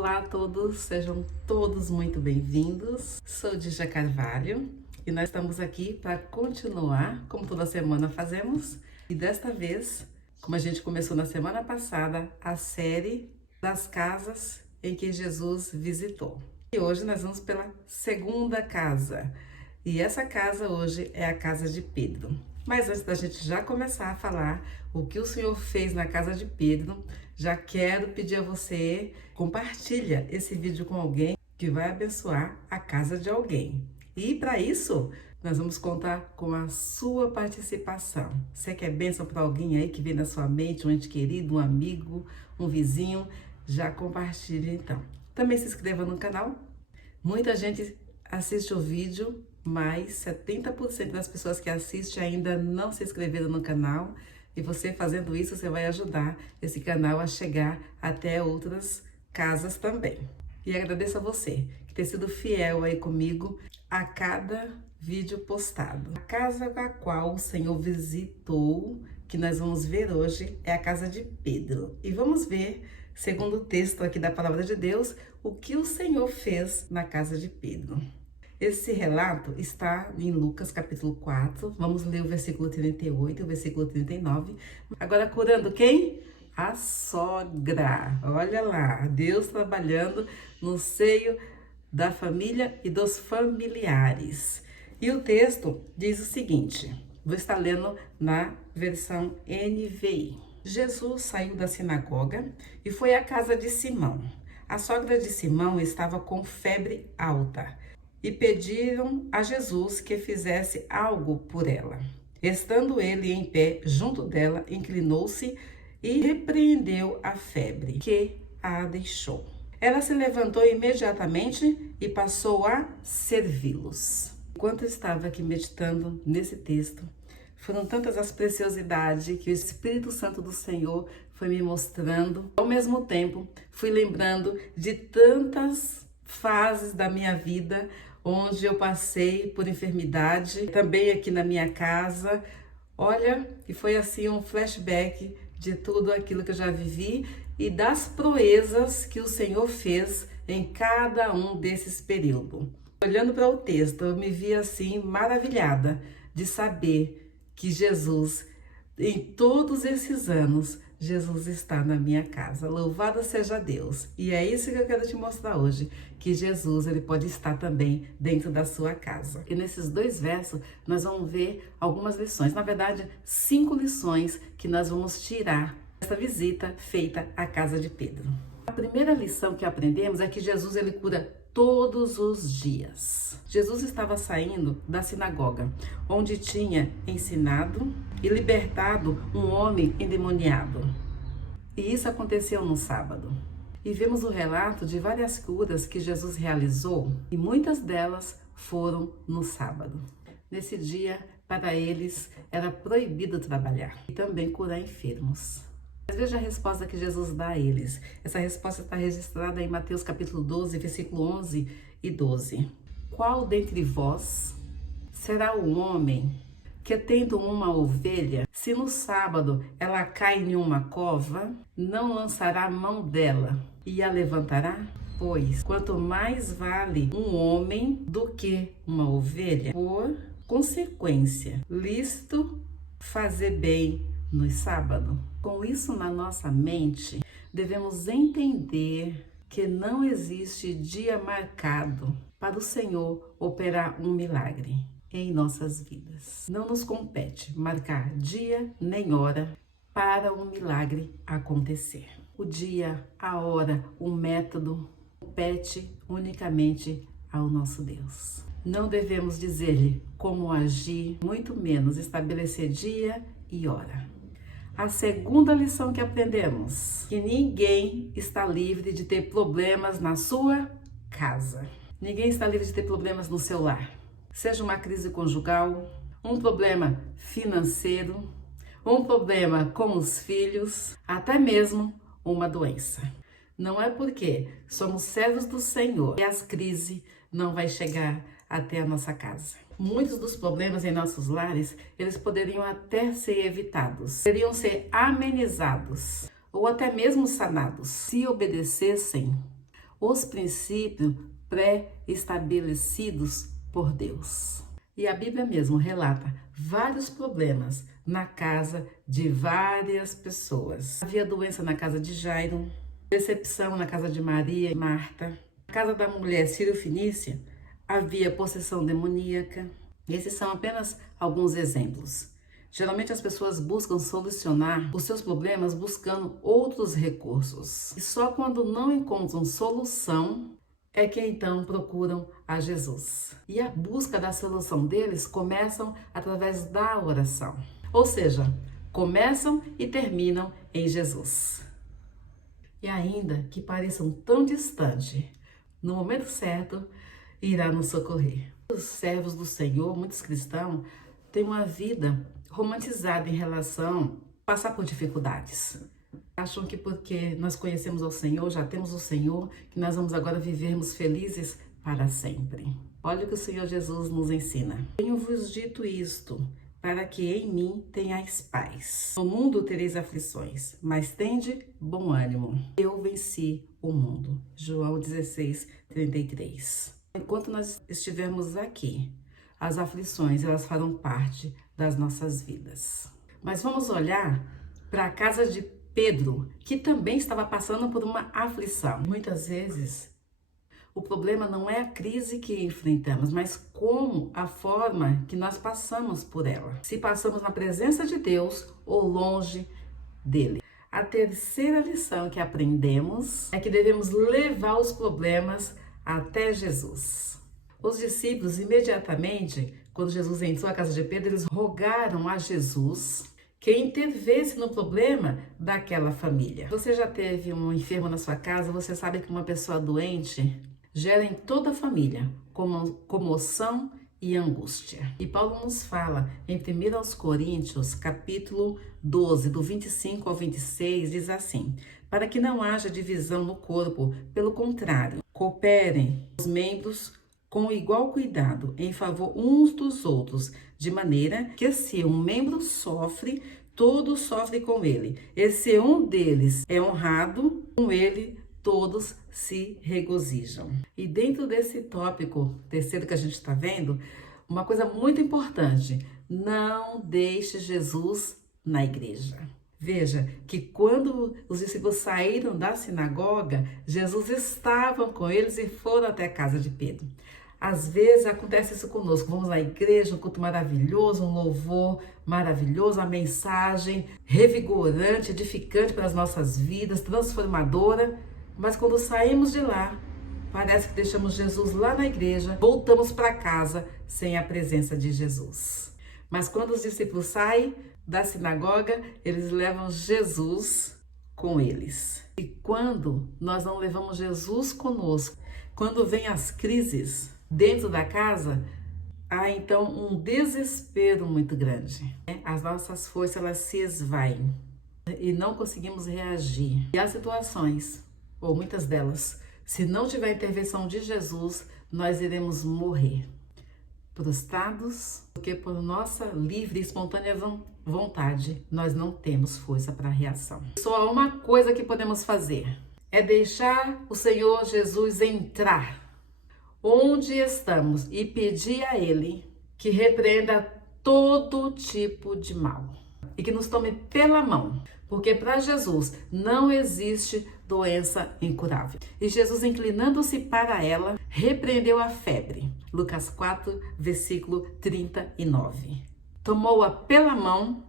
Olá a todos, sejam todos muito bem-vindos. Sou Dígia Carvalho e nós estamos aqui para continuar, como toda semana fazemos, e desta vez, como a gente começou na semana passada, a série das casas em que Jesus visitou. E hoje nós vamos pela segunda casa, e essa casa hoje é a casa de Pedro. Mas antes da gente já começar a falar o que o Senhor fez na casa de Pedro, já quero pedir a você, compartilha esse vídeo com alguém que vai abençoar a casa de alguém. E para isso, nós vamos contar com a sua participação. Você quer bênção para alguém aí que vem na sua mente, um ente querido, um amigo, um vizinho? Já compartilha então. Também se inscreva no canal. Muita gente assiste o vídeo, mas 70% das pessoas que assistem ainda não se inscreveram no canal. E você fazendo isso, você vai ajudar esse canal a chegar até outras casas também. E agradeço a você que tem sido fiel aí comigo a cada vídeo postado. A casa a qual o Senhor visitou, que nós vamos ver hoje, é a casa de Pedro. E vamos ver, segundo o texto aqui da Palavra de Deus, o que o Senhor fez na casa de Pedro. Esse relato está em Lucas capítulo 4, vamos ler o versículo 38 e o versículo 39. Agora curando quem? A sogra. Olha lá, Deus trabalhando no seio da família e dos familiares. E o texto diz o seguinte, vou estar lendo na versão NVI. Jesus saiu da sinagoga e foi à casa de Simão. A sogra de Simão estava com febre alta. E pediram a Jesus que fizesse algo por ela. Estando ele em pé junto dela, inclinou-se e repreendeu a febre, que a deixou. Ela se levantou imediatamente e passou a servi-los. Enquanto eu estava aqui meditando nesse texto, foram tantas as preciosidades que o Espírito Santo do Senhor foi me mostrando. Ao mesmo tempo, fui lembrando de tantas fases da minha vida onde eu passei por enfermidade, também aqui na minha casa. Olha, e foi assim um flashback de tudo aquilo que eu já vivi e das proezas que o Senhor fez em cada um desses períodos. Olhando para o texto, eu me vi assim maravilhada de saber que Jesus, em todos esses anos, Jesus está na minha casa. Louvado seja Deus. E é isso que eu quero te mostrar hoje, que Jesus ele pode estar também dentro da sua casa. E nesses dois versos nós vamos ver algumas lições, na verdade 5 lições que nós vamos tirar dessa visita feita à casa de Pedro. A primeira lição que aprendemos é que Jesus ele cura todos os dias. Jesus estava saindo da sinagoga, onde tinha ensinado e libertado um homem endemoniado. E isso aconteceu no sábado. E vemos o relato de várias curas que Jesus realizou, e muitas delas foram no sábado. Nesse dia, para eles, era proibido trabalhar e também curar enfermos. Mas veja a resposta que Jesus dá a eles. Essa resposta está registrada em Mateus capítulo 12, versículo 11 e 12. Qual dentre vós será o homem que, tendo uma ovelha, se no sábado ela cai em uma cova, não lançará a mão dela e a levantará? Pois, quanto mais vale um homem do que uma ovelha, por consequência, lícito fazer bem no sábado. Com isso na nossa mente, devemos entender que não existe dia marcado para o Senhor operar um milagre em nossas vidas. Não nos compete marcar dia nem hora para um milagre acontecer. O dia, a hora, o método compete unicamente ao nosso Deus. Não devemos dizer-lhe como agir, muito menos estabelecer dia e hora. A segunda lição que aprendemos, que ninguém está livre de ter problemas na sua casa. Ninguém está livre de ter problemas no seu lar. Seja uma crise conjugal, um problema financeiro, um problema com os filhos, até mesmo uma doença. Não é porque somos servos do Senhor que as crises não vai chegar até a nossa casa. Muitos dos problemas em nossos lares, eles poderiam até ser evitados, poderiam ser amenizados ou até mesmo sanados, se obedecessem os princípios pré-estabelecidos por Deus. E a Bíblia mesmo relata vários problemas na casa de várias pessoas. Havia doença na casa de Jairo, decepção na casa de Maria e Marta. Na casa da mulher Sírio-Fenícia havia possessão demoníaca. Esses são apenas alguns exemplos. Geralmente as pessoas buscam solucionar os seus problemas buscando outros recursos. E só quando não encontram solução é que então procuram a Jesus. E a busca da solução deles começam através da oração. Ou seja, começam e terminam em Jesus. E ainda que pareçam tão distantes, no momento certo irá nos socorrer. Os servos do Senhor, muitos cristãos, têm uma vida romantizada em relação a passar por dificuldades. Acham que porque nós conhecemos o Senhor, já temos o Senhor, que nós vamos agora vivermos felizes para sempre. Olha o que o Senhor Jesus nos ensina. Tenho-vos dito isto, para que em mim tenhais paz. No mundo tereis aflições, mas tende bom ânimo. Eu venci o mundo. João 16:33. Enquanto nós estivermos aqui, as aflições elas farão parte das nossas vidas. Mas vamos olhar para a casa de Pedro, que também estava passando por uma aflição. Muitas vezes, o problema não é a crise que enfrentamos, mas como a forma que nós passamos por ela. Se passamos na presença de Deus ou longe dele. A terceira lição que aprendemos é que devemos levar os problemas até Jesus. Os discípulos, imediatamente, quando Jesus entrou à casa de Pedro, eles rogaram a Jesus que intervesse no problema daquela família. Você já teve um enfermo na sua casa, você sabe que uma pessoa doente gera em toda a família comoção e angústia. E Paulo nos fala em 1 Coríntios, capítulo 12, do 25 ao 26, diz assim: para que não haja divisão no corpo, pelo contrário, cooperem os membros com igual cuidado em favor uns dos outros, de maneira que se um membro sofre, todos sofrem com ele. E se um deles é honrado, com ele todos se regozijam. E dentro desse tópico terceiro que a gente está vendo, uma coisa muito importante: não deixe Jesus na igreja. Veja que quando os discípulos saíram da sinagoga, Jesus estava com eles e foram até a casa de Pedro. Às vezes acontece isso conosco, vamos à igreja, um culto maravilhoso, um louvor maravilhoso, a mensagem revigorante, edificante para as nossas vidas, transformadora, mas quando saímos de lá, parece que deixamos Jesus lá na igreja, voltamos para casa sem a presença de Jesus. Mas quando os discípulos saem da sinagoga, eles levam Jesus com eles. E quando nós não levamos Jesus conosco, quando vem as crises dentro da casa, há então um desespero muito grande. As nossas forças elas se esvaem e não conseguimos reagir. E há situações, ou muitas delas, se não tiver a intervenção de Jesus, nós iremos morrer prostrados, porque por nossa livre e espontânea vontade, nós não temos força para a reação. Só há uma coisa que podemos fazer, é deixar o Senhor Jesus entrar onde estamos e pedir a Ele que repreenda todo tipo de mal e que nos tome pela mão, porque para Jesus não existe doença incurável. E Jesus, inclinando-se para ela, repreendeu a febre. Lucas 4, versículo 39. Tomou-a pela mão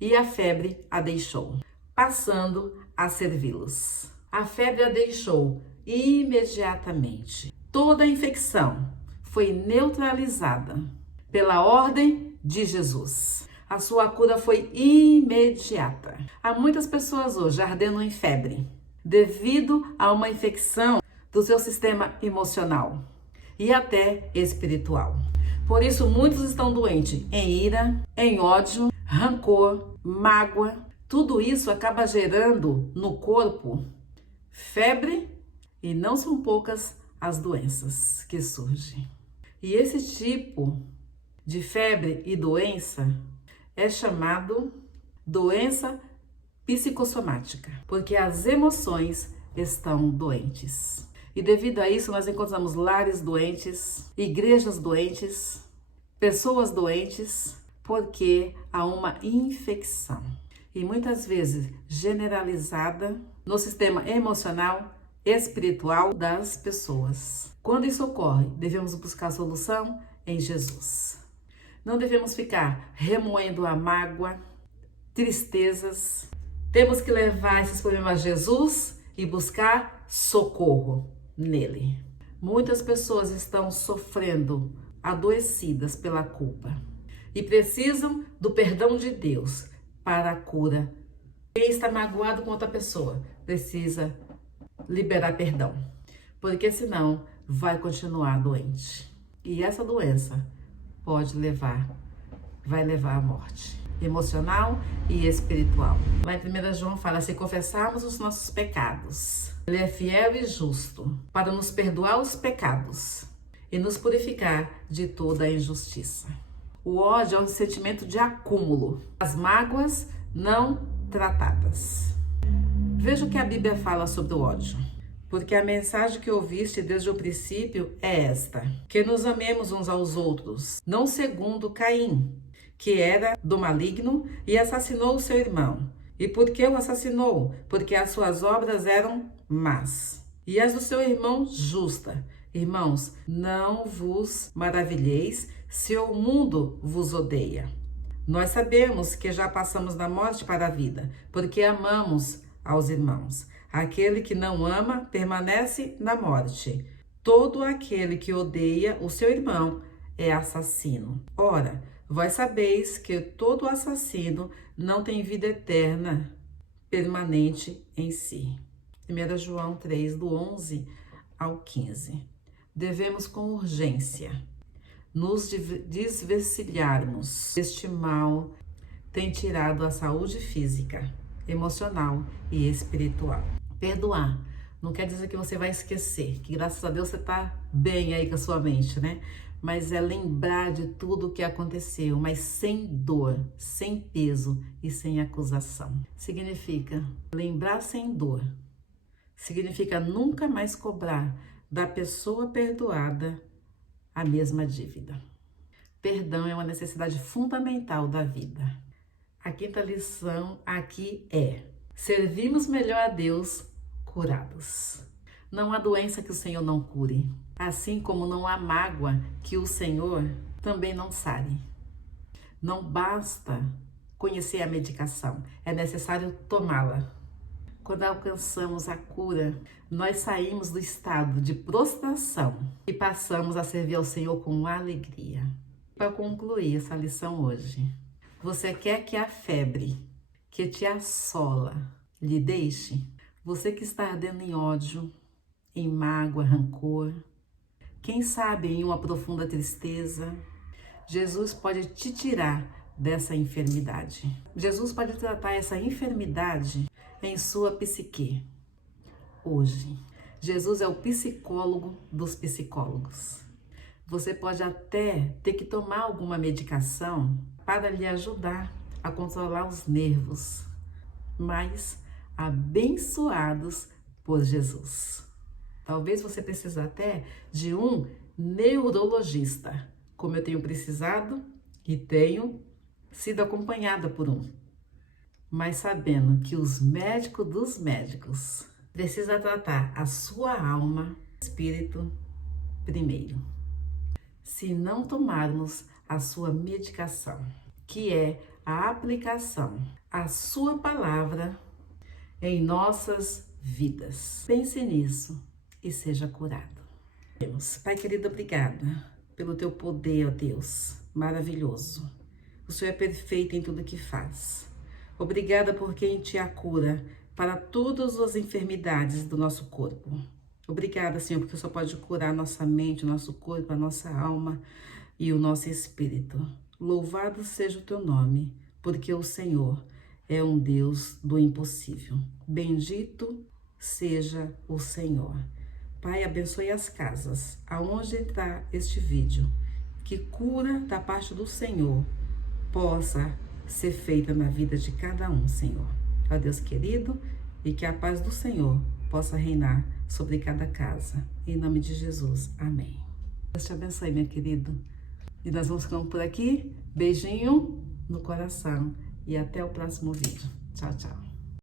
e a febre a deixou, passando a servi-los. A febre a deixou imediatamente. Toda a infecção foi neutralizada pela ordem de Jesus. A sua cura foi imediata. Há muitas pessoas hoje ardendo em febre devido a uma infecção do seu sistema emocional e até espiritual. Por isso, muitos estão doentes em ira, em ódio, rancor, mágoa. Tudo isso acaba gerando no corpo febre e não são poucas as doenças que surgem. E esse tipo de febre e doença é chamado doença psicossomática, porque as emoções estão doentes. E devido a isso, nós encontramos lares doentes, igrejas doentes, pessoas doentes, porque há uma infecção. E muitas vezes generalizada no sistema emocional, espiritual das pessoas. Quando isso ocorre, devemos buscar a solução em Jesus. Não devemos ficar remoendo a mágoa, tristezas. Temos que levar esses problemas a Jesus e buscar socorro nele. Muitas pessoas estão sofrendo, adoecidas pela culpa e precisam do perdão de Deus para a cura. Quem está magoado com outra pessoa precisa liberar perdão, porque senão vai continuar doente. E essa doença vai levar à morte emocional e espiritual. Lá em 1 João fala: se confessarmos os nossos pecados, Ele é fiel e justo para nos perdoar os pecados e nos purificar de toda a injustiça. O ódio é um sentimento de acúmulo, as mágoas não tratadas. Veja o que a Bíblia fala sobre o ódio. Porque a mensagem que ouviste desde o princípio é esta: que nos amemos uns aos outros, não segundo Caim, que era do maligno e assassinou o seu irmão. E por que o assassinou? Porque as suas obras eram más, e as do seu irmão justa. Irmãos, não vos maravilheis se o mundo vos odeia. Nós sabemos que já passamos da morte para a vida, porque amamos aos irmãos. Aquele que não ama permanece na morte. Todo aquele que odeia o seu irmão é assassino. Ora, vós sabeis que todo assassino não tem vida eterna permanente em si. 1 João 3, do 11 ao 15. Devemos com urgência nos desvencilharmos deste mal tem tirado a saúde física, emocional e espiritual. Perdoar não quer dizer que você vai esquecer, que graças a Deus você está bem aí com a sua mente, né? Mas é lembrar de tudo o que aconteceu, mas sem dor, sem peso e sem acusação. Significa lembrar sem dor. Significa nunca mais cobrar da pessoa perdoada a mesma dívida. Perdão é uma necessidade fundamental da vida. A quinta lição aqui é: servimos melhor a Deus curados. Não há doença que o Senhor não cure, assim como não há mágoa que o Senhor também não sare. Não basta conhecer a medicação, é necessário tomá-la. Quando alcançamos a cura, nós saímos do estado de prostração e passamos a servir ao Senhor com alegria. Para concluir essa lição hoje, você quer que a febre que te assola lhe deixe? Você que está ardendo em ódio, em mágoa, rancor, quem sabe em uma profunda tristeza, Jesus pode te tirar dessa enfermidade. Jesus pode tratar essa enfermidade em sua psique. Hoje, Jesus é o psicólogo dos psicólogos. Você pode até ter que tomar alguma medicação para lhe ajudar a controlar os nervos, mas abençoados por Jesus. Talvez você precise até de um neurologista, como eu tenho precisado e tenho sido acompanhada por um. Mas sabendo que os médicos dos médicos precisam tratar a sua alma, espírito primeiro. Se não tomarmos a sua medicação, que é a aplicação, a sua palavra em nossas vidas. Pense nisso e seja curado. Pai querido, obrigada pelo teu poder, ó Deus, maravilhoso. O Senhor é perfeito em tudo que faz. Obrigada por quem te a cura para todas as enfermidades do nosso corpo. Obrigada, Senhor, porque o Senhor pode curar a nossa mente, o nosso corpo, a nossa alma e o nosso espírito. Louvado seja o teu nome, porque o Senhor é um Deus do impossível. Bendito seja o Senhor. Pai, abençoe as casas, aonde entrar este vídeo, que cura da parte do Senhor possa ser feita na vida de cada um, Senhor. Ó Deus querido, e que a paz do Senhor possa reinar sobre cada casa. Em nome de Jesus. Amém. Deus te abençoe, meu querido. E nós vamos ficando por aqui. Beijinho no coração. E até o próximo vídeo. Tchau, tchau.